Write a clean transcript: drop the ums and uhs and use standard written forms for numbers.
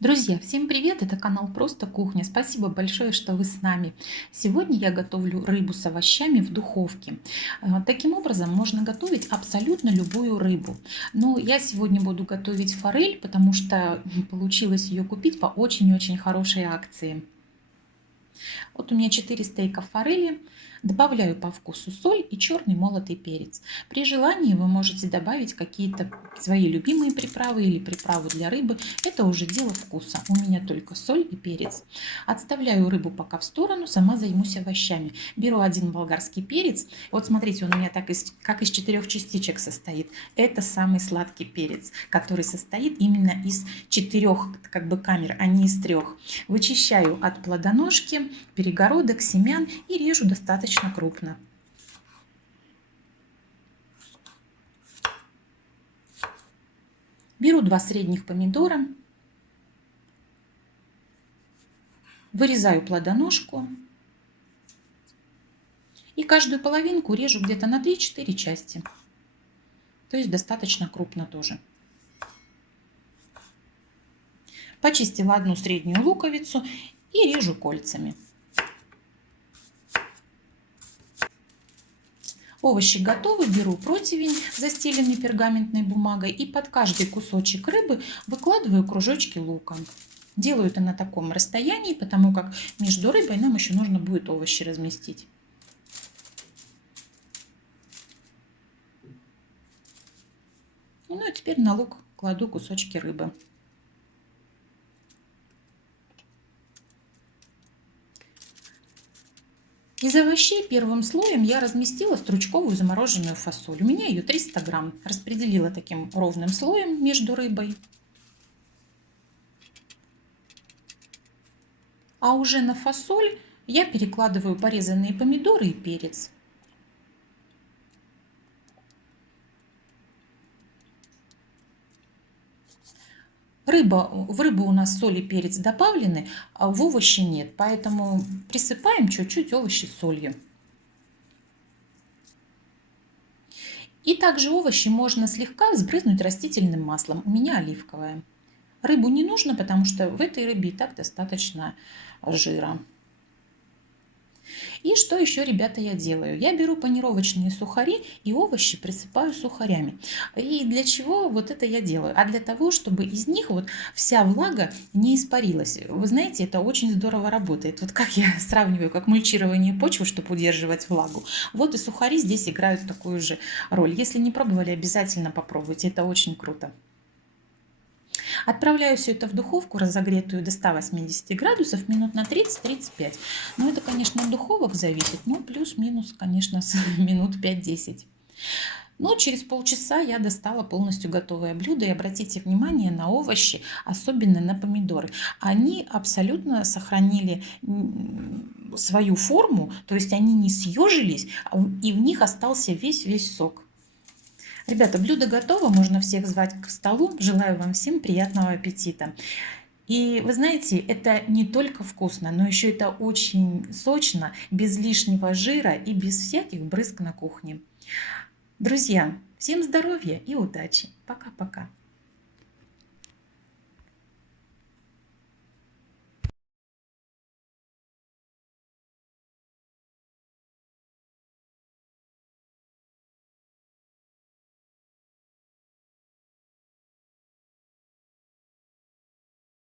Друзья, всем привет! Это канал Просто Кухня. Спасибо большое, что вы с нами. Сегодня я готовлю рыбу с овощами в духовке. Таким образом можно готовить абсолютно любую рыбу. Но я сегодня буду готовить форель, потому что получилось ее купить по очень-очень хорошей акции. Вот у меня 4 стейка форели. Добавляю по вкусу соль и черный молотый перец. При желании вы можете добавить какие-то свои любимые приправы или приправу для рыбы. Это уже дело вкуса. У меня только соль и перец. Отставляю рыбу пока в сторону, сама займусь овощами. Беру один болгарский перец. Вот смотрите, он у меня как из 4 частичек состоит. Это самый сладкий перец, который состоит именно из 4 камер, а не из 3. Вычищаю от плодоножки, перегородок, семян и режу достаточно крупно. Беру 2 средних помидора, вырезаю плодоножку и каждую половинку режу где-то на 3-4 части. То есть достаточно крупно тоже. Почистила одну среднюю луковицу и режу кольцами. Овощи готовы, беру противень, застеленный пергаментной бумагой, и под каждый кусочек рыбы выкладываю кружочки лука. Делаю это на таком расстоянии, потому как между рыбой нам еще нужно будет овощи разместить. Ну и теперь на лук кладу кусочки рыбы. Из овощей первым слоем я разместила стручковую замороженную фасоль. У меня ее 300 грамм. Распределила таким ровным слоем между рыбой. А уже на фасоль я перекладываю порезанные помидоры и перец. В рыбу у нас соль и перец добавлены, а в овощи нет. Поэтому присыпаем чуть-чуть овощи солью. И также овощи можно слегка взбрызнуть растительным маслом. У меня оливковое. Рыбу не нужно, потому что в этой рыбе и так достаточно жира. И что еще, ребята, я делаю? Я беру панировочные сухари и овощи присыпаю сухарями. И для чего вот это я делаю? А для того, чтобы из них вот вся влага не испарилась. Вы знаете, это очень здорово работает. Вот как я сравниваю, как мульчирование почвы, чтобы удерживать влагу. Вот и сухари здесь играют такую же роль. Если не пробовали, обязательно попробуйте. Это очень круто. Отправляю все это в духовку, разогретую до 180 градусов, минут на 30-35. Но это, конечно, от духовок зависит, но плюс-минус, конечно, с минут 5-10. Но через полчаса я достала полностью готовое блюдо. И обратите внимание на овощи, особенно на помидоры. Они абсолютно сохранили свою форму, то есть они не съежились, и в них остался весь сок. Ребята, блюдо готово, можно всех звать к столу. Желаю вам всем приятного аппетита. И вы знаете, это не только вкусно, но еще это очень сочно, без лишнего жира и без всяких брызг на кухне. Друзья, всем здоровья и удачи. Пока-пока.